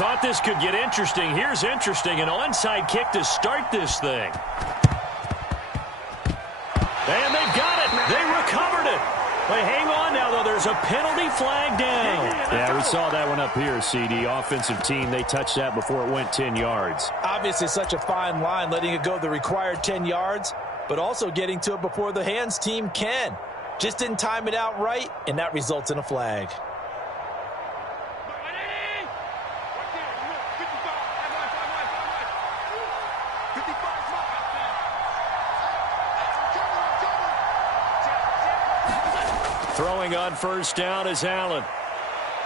thought this could get interesting. Here's interesting. An onside kick to start this thing. And they've got it. They recovered it. They hang on now, though. There's a penalty flag down. Yeah, we saw that one up here, CD. Offensive team, they touched that before it went 10 yards. Obviously, such a fine line, letting it go the required 10 yards, but also getting to it before the hands team can. Just didn't time it out right, and that results in a flag. Throwing on first down is Allen.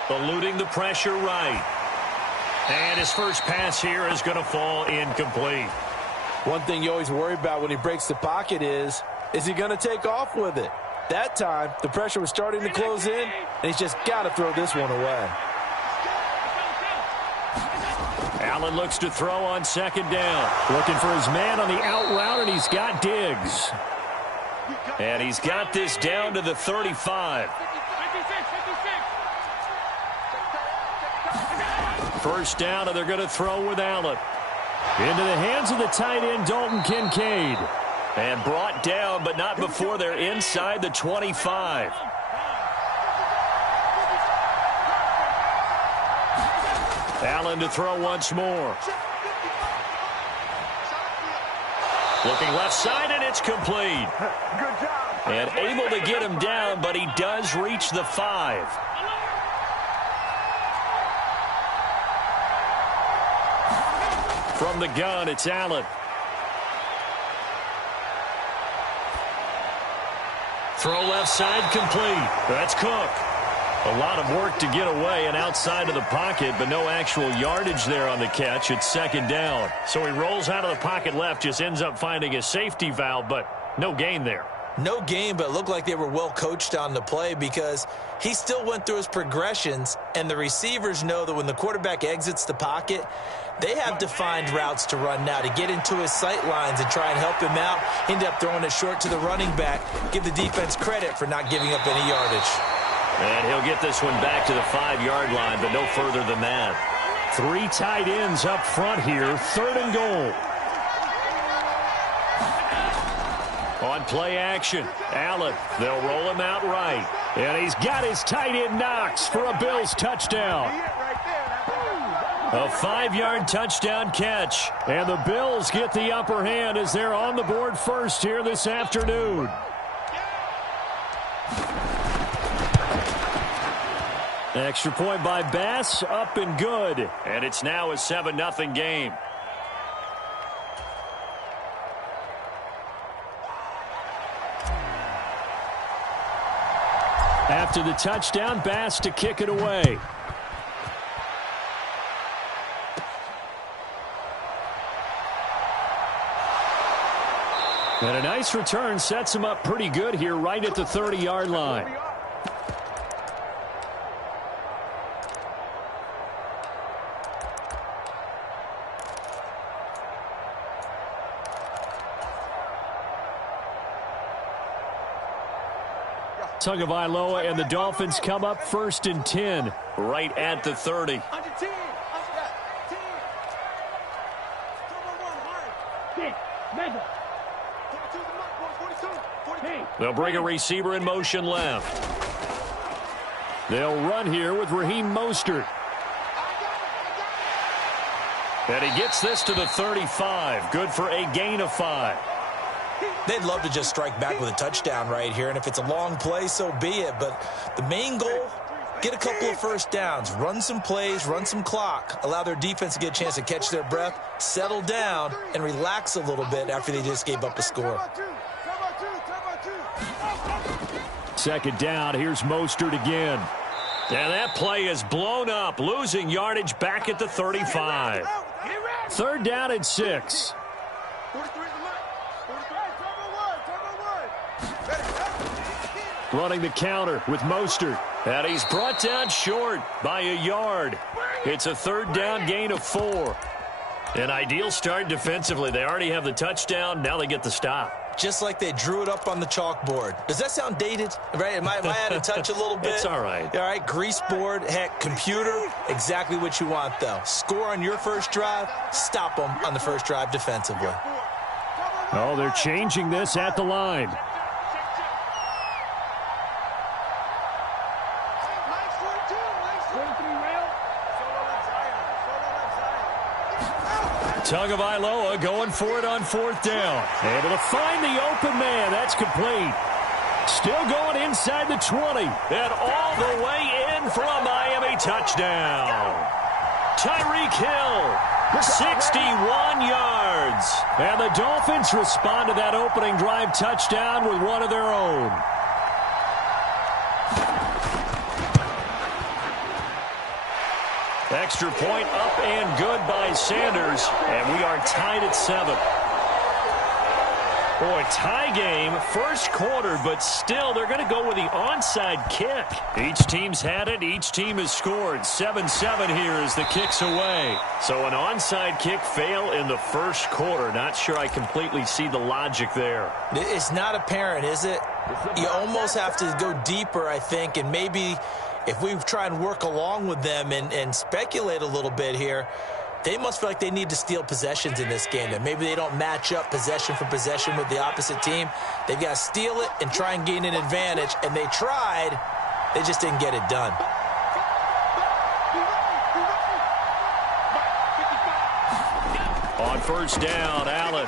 Eluding the pressure right. And his first pass here is going to fall incomplete. One thing you always worry about when he breaks the pocket is he going to take off with it? That time, the pressure was starting to close in, and he's just got to throw this one away. Allen looks to throw on second down. Looking for his man on the out route, and he's got Diggs. And he's got this down to the 35. First down, and they're going to throw with Allen. Into the hands of the tight end, Dalton Kincaid. And brought down, but not before they're inside the 25. Allen to throw once more. Looking left side, and it's complete. Good job. And able to get him down, but he does reach the 5. From the gun, it's Allen. Throw left side complete. That's Cook. A lot of work to get away and outside of the pocket, but no actual yardage there on the catch. It's second down. So he rolls out of the pocket left, just ends up finding a safety valve, but no gain there. No gain, but it looked like they were well coached on the play because he still went through his progressions, and the receivers know that when the quarterback exits the pocket, they have defined routes to run now to get into his sight lines and try and help him out. End up throwing it short to the running back. Give the defense credit for not giving up any yardage. And he'll get this one back to the 5-yard line, but no further than that. 3 tight ends up front here, 3rd and goal. On play action, Allen. They'll roll him out right. And he's got his tight end Knox for a Bills touchdown. A 5-yard touchdown catch. And the Bills get the upper hand as they're on the board first here this afternoon. Extra point by Bass, up and good. And it's now a 7-0 game. After the touchdown, Bass to kick it away. And a nice return sets him up pretty good here right at the 30-yard line. Tagovailoa and the Dolphins come up 1st and 10. Right at the 30. They'll bring a receiver in motion left. They'll run here with Raheem Mostert. And he gets this to the 35. Good for a gain of 5. They'd love to just strike back with a touchdown right here, and if it's a long play, so be it. But the main goal, get a couple of first downs, run some plays, run some clock, allow their defense to get a chance to catch their breath, settle down, and relax a little bit after they just gave up a score. 2nd down, here's Mostert again. And that play is blown up, losing yardage back at the 35. 3rd down and 6. Running the counter with Mostert. And he's brought down short by a yard. It's a 3rd down gain of 4. An ideal start defensively. They already have the touchdown. Now they get the stop. just like they drew it up on the chalkboard. Does that sound dated? Right? Am I out of touch a little bit? It's all right. All right, grease board, heck, computer, exactly what you want, though. Score on your first drive, stop them on the first drive defensively. Oh, they're changing this at the line. Tagovailoa going for it on 4th down. Able to find the open man. That's complete. Still going inside the 20. And all the way in for a Miami touchdown. Tyreek Hill, 61 yards. And the Dolphins respond to that opening drive touchdown with one of their own. Extra point up and good by Sanders. And we are tied at 7. Boy, tie game, first quarter, but still they're going to go with the onside kick. Each team's had it. Each team has scored. 7-7 here as the kick's away. So an onside kick fail in the first quarter. Not sure I completely see the logic there. It's not apparent, is it? You almost have to go deeper, I think, and maybe if we try and work along with them and speculate a little bit here, they must feel like they need to steal possessions in this game. That maybe they don't match up possession for possession with the opposite team. They've got to steal it and try and gain an advantage. And they tried. They just didn't get it done. On 1st down, Allen.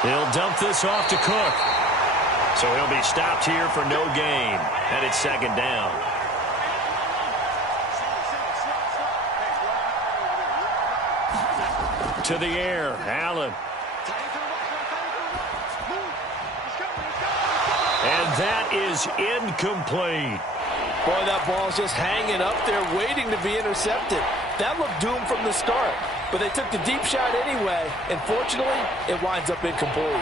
He'll dump this off to Cook. So he'll be stopped here for no gain. And it's 2nd down. To the air, Allen. And that is incomplete. Boy, that ball's just hanging up there, waiting to be intercepted. That looked doomed from the start, but they took the deep shot anyway, and fortunately, it winds up incomplete.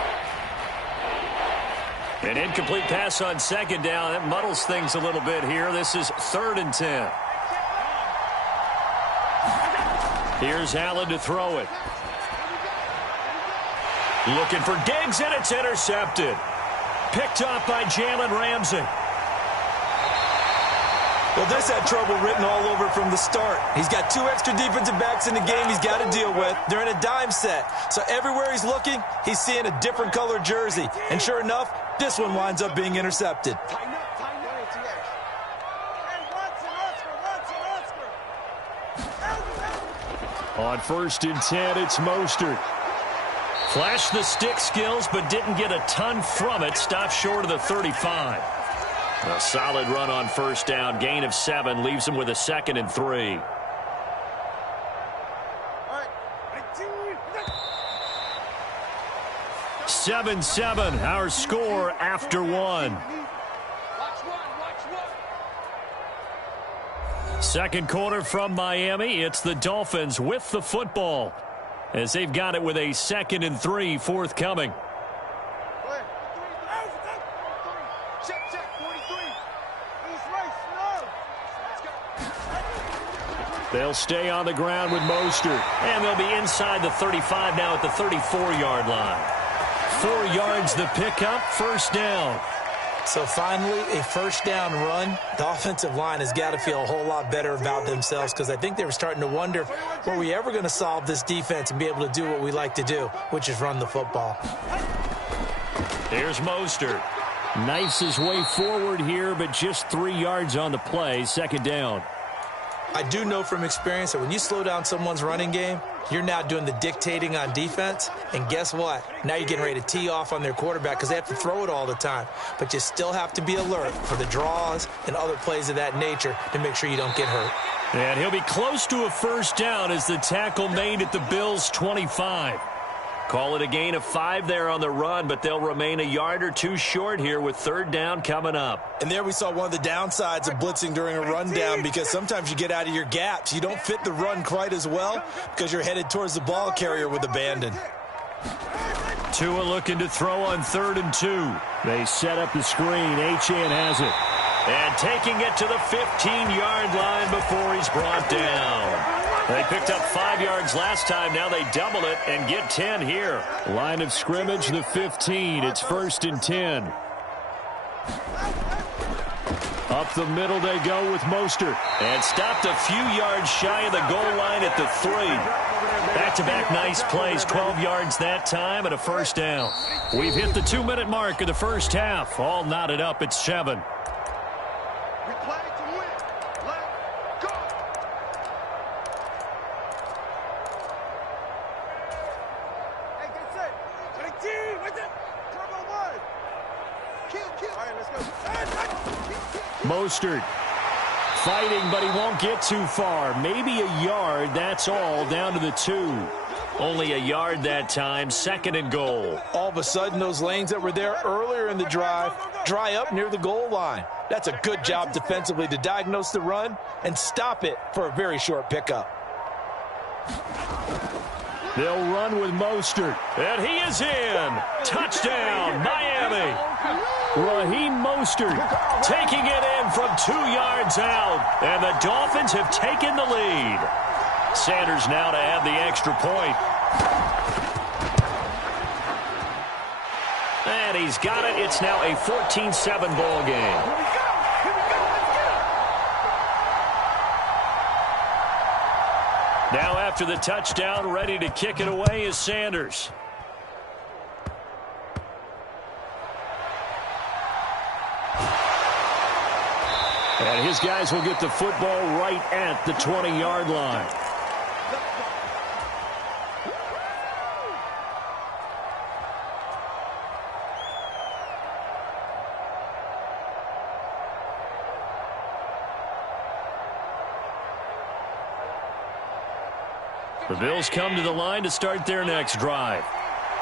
An incomplete pass on 2nd down. That muddles things a little bit here. This is 3rd and 10. Here's Allen to throw it. Looking for Diggs, and it's intercepted. Picked off by Jalen Ramsey. Well, this had trouble written all over from the start. He's got 2 extra defensive backs in the game he's got to deal with. They're in a dime set. So everywhere he's looking, he's seeing a different color jersey. And sure enough, this one winds up being intercepted. On 1st and 10, it's Mostert. Flashed the stick skills, but didn't get a ton from it. Stopped short of the 35. A solid run on 1st down. Gain of 7 leaves him with a 2nd and 3. Seven, 7, our score after 1. Second quarter from Miami. It's the Dolphins with the football, as they've got it with a 2nd and 3 forthcoming. They'll stay on the ground with Mostert. And they'll be inside the 35 now at the 34-yard line. 4 yards the pickup, 1st down. So finally, a 1st down run. The offensive line has got to feel a whole lot better about themselves, because I think they were starting to wonder, were we ever going to solve this defense and be able to do what we like to do, which is run the football. Here's Mostert. Knifes his way forward here, but just 3 yards on the play. 2nd down. I do know from experience that when you slow down someone's running game, you're now doing the dictating on defense. And guess what? Now you're getting ready to tee off on their quarterback because they have to throw it all the time. But you still have to be alert for the draws and other plays of that nature to make sure you don't get hurt. And he'll be close to a 1st down as the tackle made at the Bills' 25. Call it a gain of 5 there on the run, but they'll remain a yard or 2 short here with 3rd down coming up. And there we saw one of the downsides of blitzing during a rundown, because sometimes you get out of your gaps. You don't fit the run quite as well because you're headed towards the ball carrier with abandon. Tua looking to throw on 3rd and 2. They set up the screen. Achane has it. And taking it to the 15-yard line before he's brought down. They picked up 5 yards last time. Now they double it and get 10 here. Line of scrimmage, the 15. It's 1st and 10. Up the middle they go with Mostert. And stopped a few yards shy of the goal line at the 3. Back-to-back nice plays. 12 yards that time and a first down. We've hit the 2-minute mark of the first half. All knotted up at 7. Mostert fighting, but he won't get too far. Maybe a yard, that's all, down to the 2. Only a yard that time, 2nd and goal. All of a sudden, those lanes that were there earlier in the drive dry up near the goal line. That's a good job defensively to diagnose the run and stop it for a very short pickup. They'll run with Mostert. And he is in. Touchdown, Miami. Raheem Mostert taking it in from 2 yards out. And the Dolphins have taken the lead. Sanders now to add the extra point. And he's got it. It's now a 14-7 ball game. Now after the touchdown, ready to kick it away is Sanders. And his guys will get the football right at the 20-yard line. The Bills come to the line to start their next drive.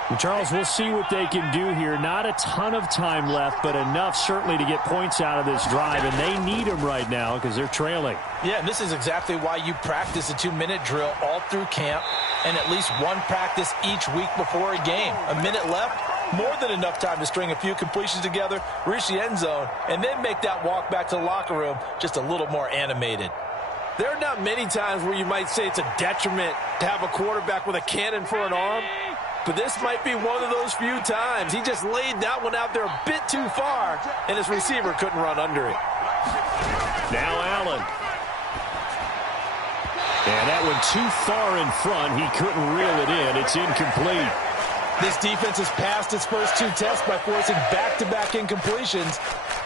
And Charles, we'll see what they can do here. Not a ton of time left, but enough certainly to get points out of this drive, and they need them right now because they're trailing. Yeah, and this is exactly why you practice a 2-minute drill all through camp and at least one practice each week before a game. A minute left, more than enough time to string a few completions together, reach the end zone, and then make that walk back to the locker room just a little more animated. There are not many times where you might say it's a detriment to have a quarterback with a cannon for an arm, but this might be one of those few times. He just laid that one out there a bit too far, and his receiver couldn't run under it. Now Allen. And that one too far in front. He couldn't reel it in. It's incomplete. This defense has passed its first 2 tests by forcing back-to-back incompletions.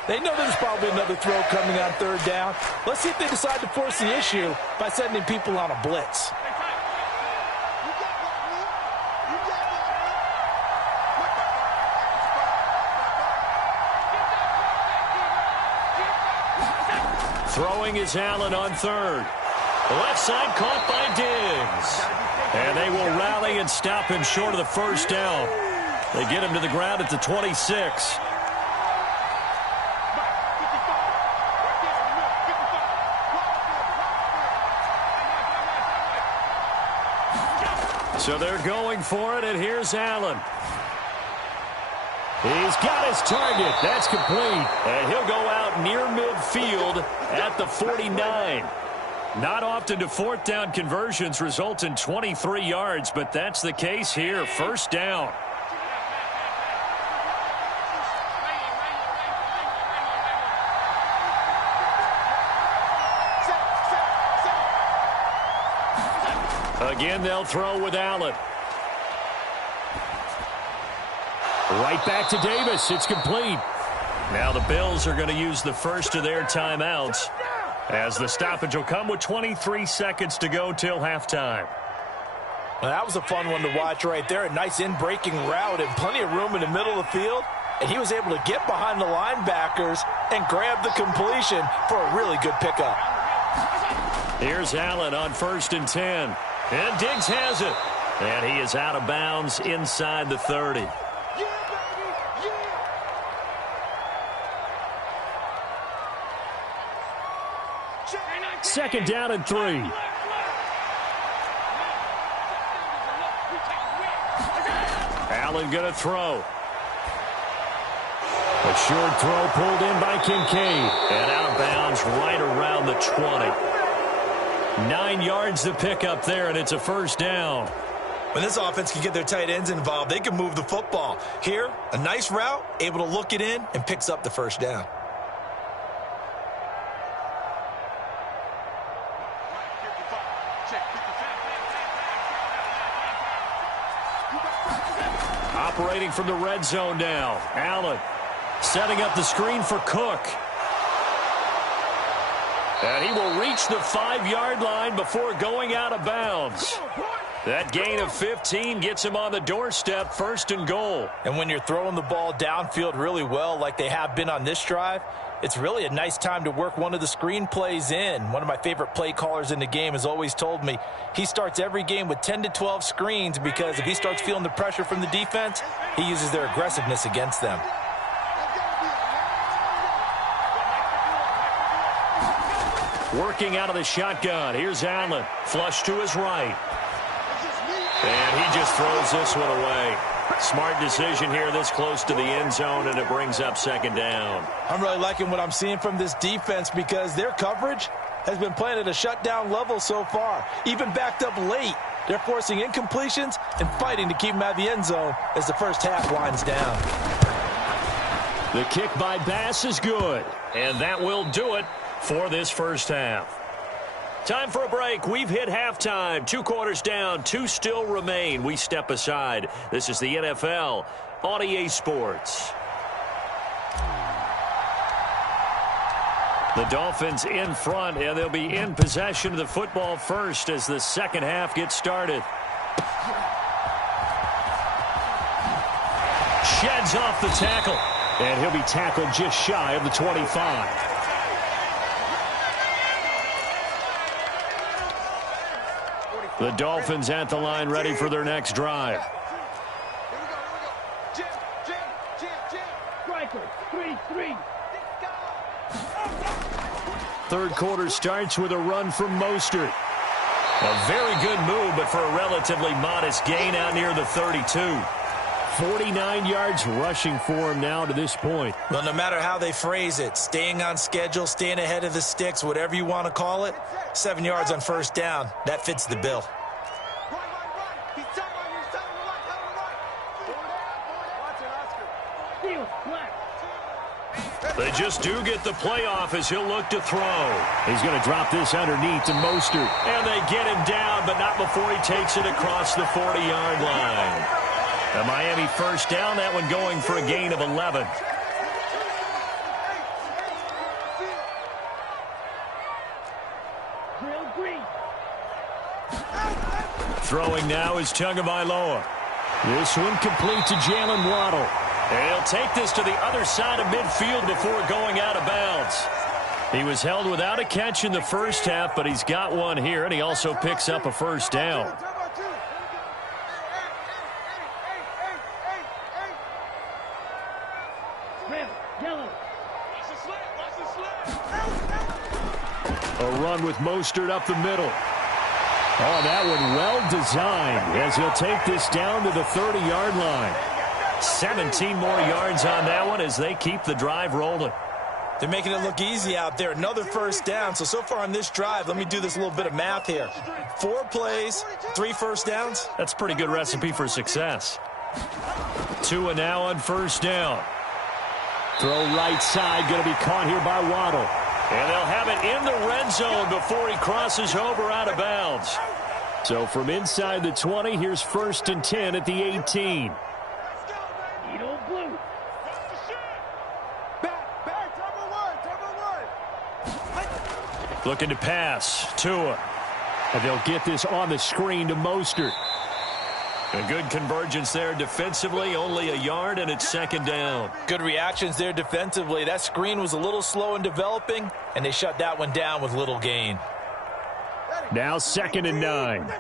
They know there's probably another throw coming on 3rd down. Let's see if they decide to force the issue by sending people on a blitz. Throwing is Allen on 3rd. The left side caught by Diggs. And they will rally and stop him short of the first down. They get him to the ground at the 26. So they're going for it, and here's Allen. He's got his target. That's complete. And he'll go out near midfield at the 49. Not often do 4th down conversions result in 23 yards, but that's the case here. First down. Again, they'll throw with Allen. Right back to Davis. It's complete. Now the Bills are going to use the first of their timeouts, as the stoppage will come with 23 seconds to go till halftime. Well, that was a fun one to watch right there. A nice in-breaking route and plenty of room in the middle of the field. And he was able to get behind the linebackers and grab the completion for a really good pickup. Here's Allen on 1st and 10. And Diggs has it. And he is out of bounds inside the 30. Second down and 3. Allen going to throw. A short throw pulled in by Kincaid. And out of bounds right around the 20. 9 yards to pick up there, and it's a first down. When this offense can get their tight ends involved, they can move the football. Here, a nice route, able to look it in, and picks up the first down. Operating from the red zone now. Allen setting up the screen for Cook. And he will reach the 5-yard line before going out of bounds. That gain of 15 gets him on the doorstep, 1st and goal. And when you're throwing the ball downfield really well like they have been on this drive, it's really a nice time to work one of the screen plays in. One of my favorite play callers in the game has always told me he starts every game with 10 to 12 screens because if he starts feeling the pressure from the defense, he uses their aggressiveness against them. Working out of the shotgun. Here's Allen. Flush to his right. And he just throws this one away. Smart decision here this close to the end zone, and it brings up 2nd down. I'm really liking what I'm seeing from this defense because their coverage has been playing at a shutdown level so far. Even backed up late, they're forcing incompletions and fighting to keep them out of the end zone as the first half winds down. The kick by Bass is good, and that will do it for this first half. Time for a break. We've hit halftime. 2 quarters down. 2 still remain. We step aside. This is the NFL on EA Sports. The Dolphins in front, and they'll be in possession of the football first as the second half gets started. Sheds off the tackle, and he'll be tackled just shy of the 25. The Dolphins at the line ready for their next drive. Third quarter starts with a run from Mostert. A very good move, but for a relatively modest gain out near the 32. 49 yards rushing for him now to this point. Well, no matter how they phrase it, staying on schedule, staying ahead of the sticks, whatever you want to call it, 7 yards on first down, that fits the bill. They just do get the playoff as he'll look to throw. He's going to drop this underneath to Mostert. And they get him down, but not before he takes it across the 40-yard line. The Miami first down, that one going for a gain of 11. Throwing now is Tagovailoa. This one complete to Jalen Waddle. And he'll take this to the other side of midfield before going out of bounds. He was held without a catch in the first half, but he's got one here, and he also picks up a first down. A run with Mostert up the middle. Oh, that one well designed as he'll take this down to the 30-yard line. 17 more yards on that one as they keep the drive rolling. They're making it look easy out there. Another first down. So far on this drive, let me do this little bit of math here. 4 plays, 3 first downs. That's a pretty good recipe for success. Tua now on first down. Throw right side, going to be caught here by Waddle. And they'll have it in the red zone before he crosses over out of bounds. So from inside the 20, here's 1st and 10 at the 18. Looking to pass. Tua. And they'll get this on the screen to Mostert. A good convergence there defensively. Only a yard, and it's 2nd down. Good reactions there defensively. That screen was a little slow in developing, and they shut that one down with little gain. Now 2nd and 9.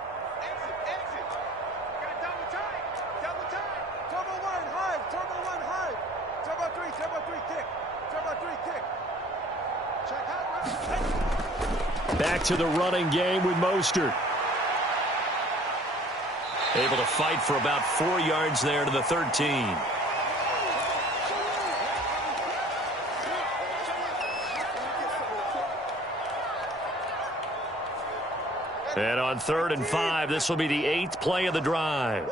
Back to the running game with Mostert. Able to fight for about 4 yards there to the 13. And on 3rd and 5, this will be the 8th play of the drive.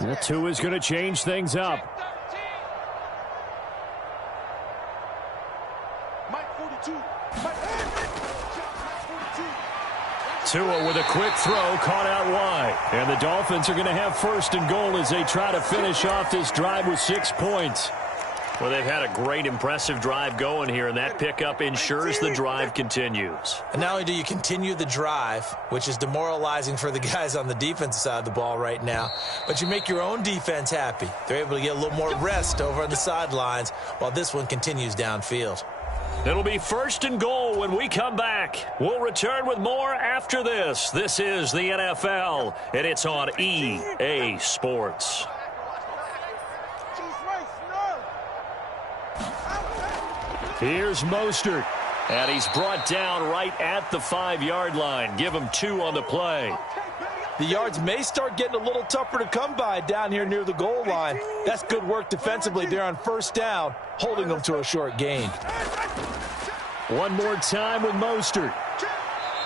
That two is going to change things up. Tua with a quick throw, caught out wide. And the Dolphins are going to have 1st and goal as they try to finish off this drive with 6 points. Well, they've had a great, impressive drive going here, and that pickup ensures the drive continues. And not only do you continue the drive, which is demoralizing for the guys on the defensive side of the ball right now, but you make your own defense happy. They're able to get a little more rest over on the sidelines while this one continues downfield. It'll be 1st and goal when we come back. We'll return with more after this. This is the NFL, and it's on EA Sports. Here's Mostert. And he's brought down right at the 5-yard line. Give him 2 on the play. The yards may start getting a little tougher to come by down here near the goal line. That's good work defensively there on 1st down, holding them to a short gain. One more time with Mostert.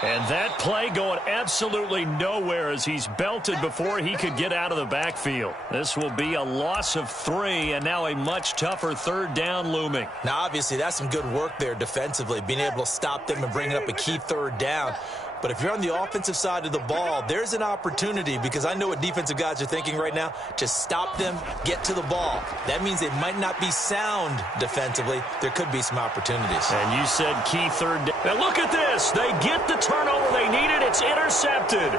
And that play going absolutely nowhere as he's belted before he could get out of the backfield. This will be a loss of 3, and now a much tougher 3rd down looming. Now, obviously, that's some good work there defensively, being able to stop them and bringing up a key 3rd down. But if you're on the offensive side of the ball, there's an opportunity, because I know what defensive guys are thinking right now, to stop them, get to the ball. That means they might not be sound defensively. There could be some opportunities. And you said key 3rd down. Now look at this. They get the turnover they needed. It's intercepted.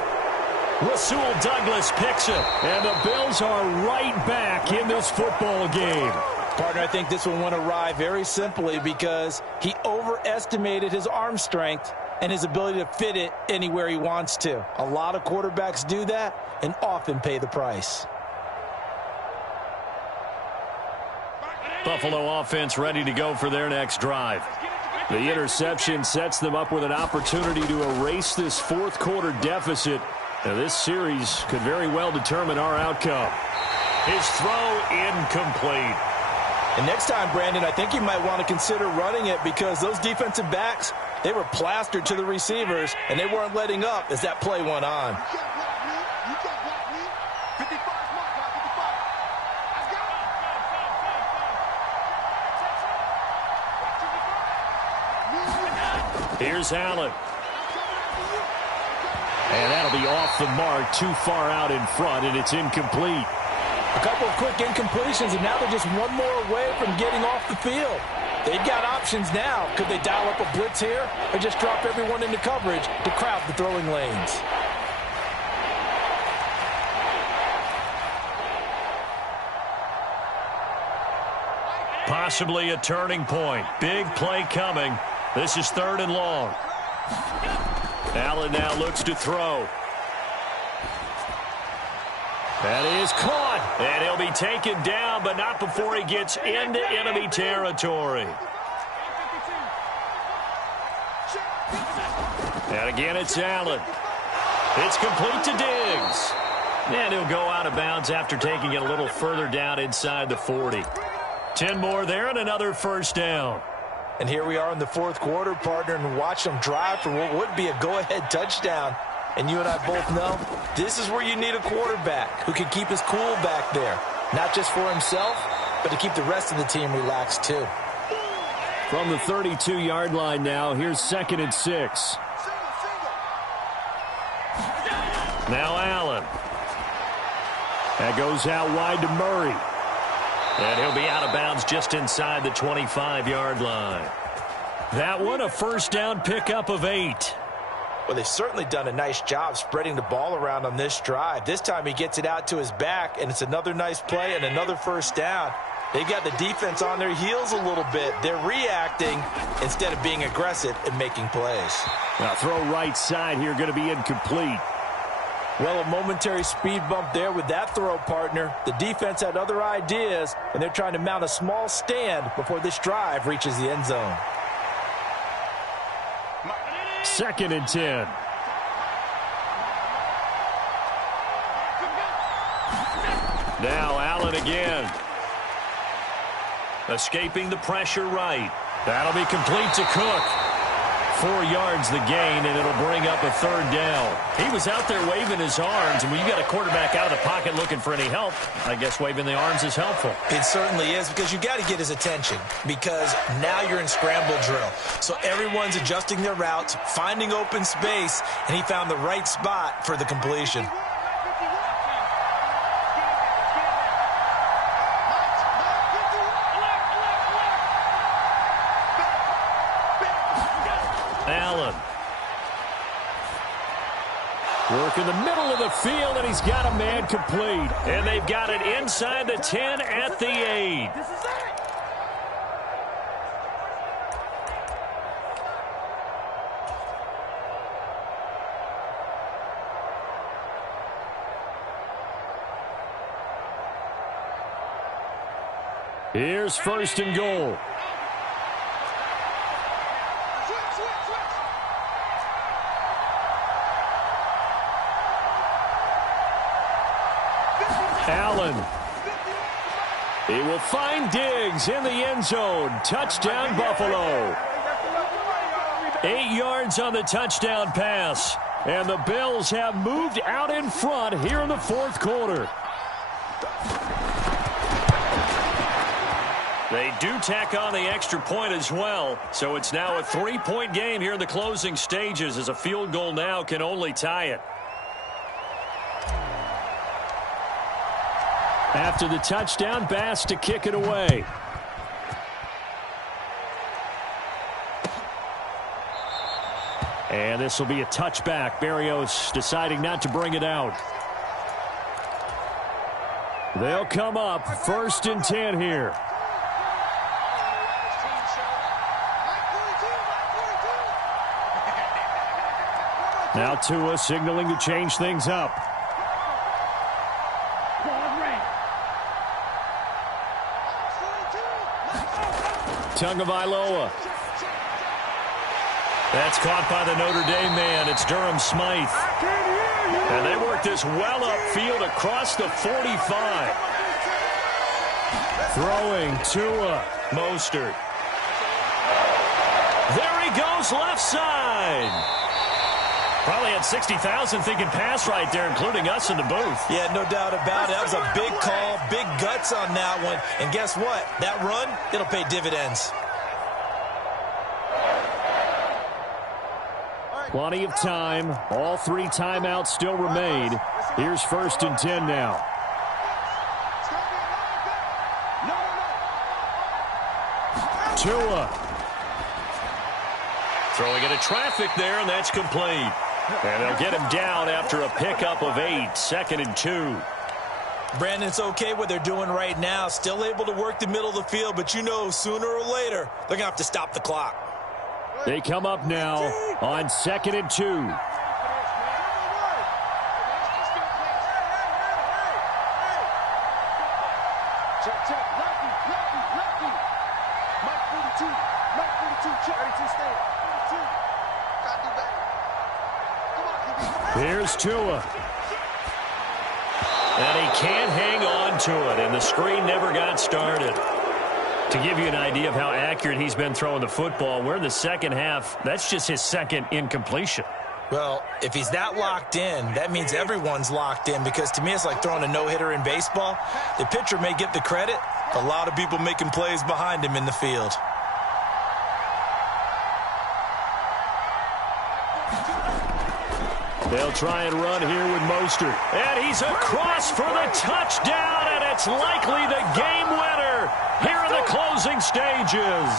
Rasul Douglas picks it. And the Bills are right back in this football game. Partner, I think this one went awry very simply because he overestimated his arm strength and his ability to fit it anywhere he wants to. A lot of quarterbacks do that and often pay the price. Buffalo offense ready to go for their next drive. The interception sets them up with an opportunity to erase this 4th quarter deficit. Now, this series could very well determine our outcome. His throw incomplete. And next time, Brandon, I think you might want to consider running it because those defensive backs, they were plastered to the receivers, and they weren't letting up as that play went on. Here's Allen. And that'll be off the mark, too far out in front, and it's incomplete. A couple of quick incompletions, and now they're just one more away from getting off the field. They've got options now. Could they dial up a blitz here or just drop everyone into coverage to crowd the throwing lanes? Possibly a turning point. Big play coming. This is 3rd and long. Allen now looks to throw. That is caught. And he'll be taken down, but not before he gets into enemy territory. And again, it's Allen. It's complete to Diggs. And he'll go out of bounds after taking it a little further down inside the 40. 10 more there and another 1st down. And here we are in the 4th quarter, partner, and watch them drive for what would be a go-ahead touchdown. And you and I both know this is where you need a quarterback who can keep his cool back there, not just for himself, but to keep the rest of the team relaxed too. From the 32-yard line now, here's 2nd and 6. Now Allen. That goes out wide to Murray. And he'll be out of bounds just inside the 25-yard line. That one, a 1st down pickup of 8. Well, they've certainly done a nice job spreading the ball around on this drive. This time he gets it out to his back, and it's another nice play and another 1st down. They got the defense on their heels a little bit. They're reacting instead of being aggressive and making plays. Now throw right side here, going to be incomplete. Well, a momentary speed bump there with that throw, partner. The defense had other ideas, and they're trying to mount a small stand before this drive reaches the end zone. 2nd and 10. Now Allen again. Escaping the pressure right. That'll be complete to Cook. 4 yards the gain, and it'll bring up a 3rd down. He was out there waving his arms, and when you got a quarterback out of the pocket looking for any help, I guess waving the arms is helpful. It certainly is, because you got to get his attention, because now you're in scramble drill. So everyone's adjusting their routes, finding open space, and he found the right spot for the completion. Allen. Work in the middle of the field, and he's got a man complete. And they've got it inside the 10 at the 8. Here's 1st and goal. Allen. He will find Diggs in the end zone. Touchdown, Buffalo. 8 yards on the touchdown pass. And the Bills have moved out in front here in the 4th quarter. They do tack on the extra point as well. So it's now a 3-point game here in the closing stages, as a field goal now can only tie it. After the touchdown, Bass to kick it away. And this will be a touchback. Berrios deciding not to bring it out. They'll come up 1st and 10 here. Now Tua signaling to change things up. Tagovailoa. That's caught by the Notre Dame man. It's Durham Smythe. And they work this well upfield across the 45. Throwing Tua. Mostert. There he goes, left side. Probably had 60,000 thinking pass right there, including us in the booth. Yeah, no doubt about it. That was a big call, big guts on that one. And guess what? That run, it'll pay dividends. Plenty of time. All 3 timeouts still remain. Here's 1st and 10 now. Tua. Throwing into traffic there, and that's complete. And they'll get him down after a pickup of 8, 2nd and 2. Brandon, it's okay what they're doing right now. Still able to work the middle of the field, but you know sooner or later they're going to have to stop the clock. They come up now on 2nd and 2. Here's Tua. And he can't hang on to it, and the screen never got started. To give you an idea of how accurate he's been throwing the football, we're in the second half. That's just his 2nd incompletion. Well, if he's that locked in, that means everyone's locked in, because to me it's like throwing a no-hitter in baseball. The pitcher may get the credit, a lot of people making plays behind him in the field. They'll try and run here with Mostert. And he's across for the touchdown, and it's likely the game winner here in the closing stages.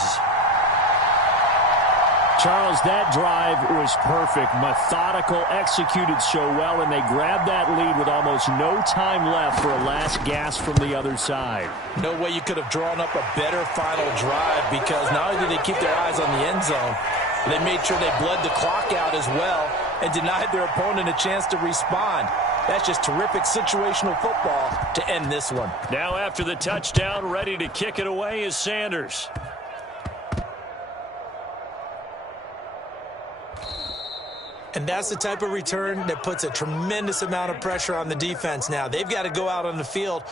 Charles, that drive was perfect. Methodical, executed so well, and they grabbed that lead with almost no time left for a last gasp from the other side. No way you could have drawn up a better final drive, because not only did they keep their eyes on the end zone, they made sure they bled the clock out as well and denied their opponent a chance to respond. That's just terrific situational football to end this one. Now after the touchdown, ready to kick it away is Sanders. And that's the type of return that puts a tremendous amount of pressure on the defense now. They've got to go out on the field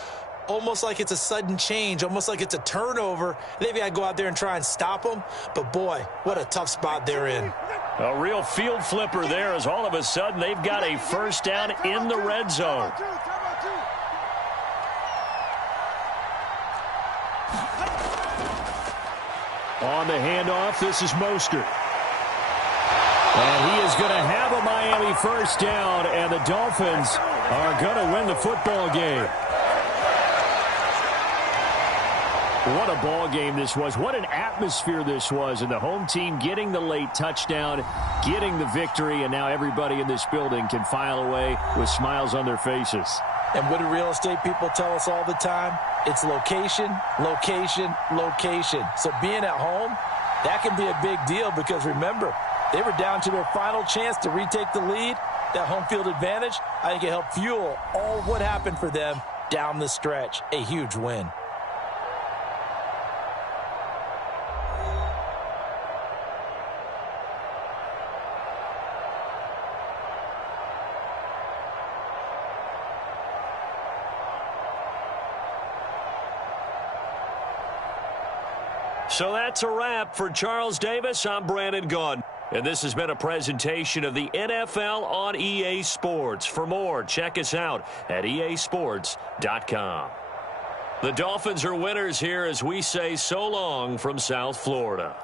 almost like it's a sudden change, almost like it's a turnover. Maybe I go out there and try and stop them. But, boy, what a tough spot they're in. A real field flipper there as all of a sudden they've got a first down in the red zone. On the handoff, this is Mostert. And he is going to have a Miami first down, and the Dolphins are going to win the football game. What a ball game this was. What an atmosphere this was. And the home team getting the late touchdown, getting the victory, and now everybody in this building can file away with smiles on their faces. And what do real estate people tell us all the time? It's location, location, location. So being at home, that can be a big deal because, remember, they were down to their final chance to retake the lead. That home field advantage, I think it helped fuel all what happened for them down the stretch. A huge win. So that's a wrap for Charles Davis. I'm Brandon Gaudin. And this has been a presentation of the NFL on EA Sports. For more, check us out at easports.com. The Dolphins are winners here as we say so long from South Florida.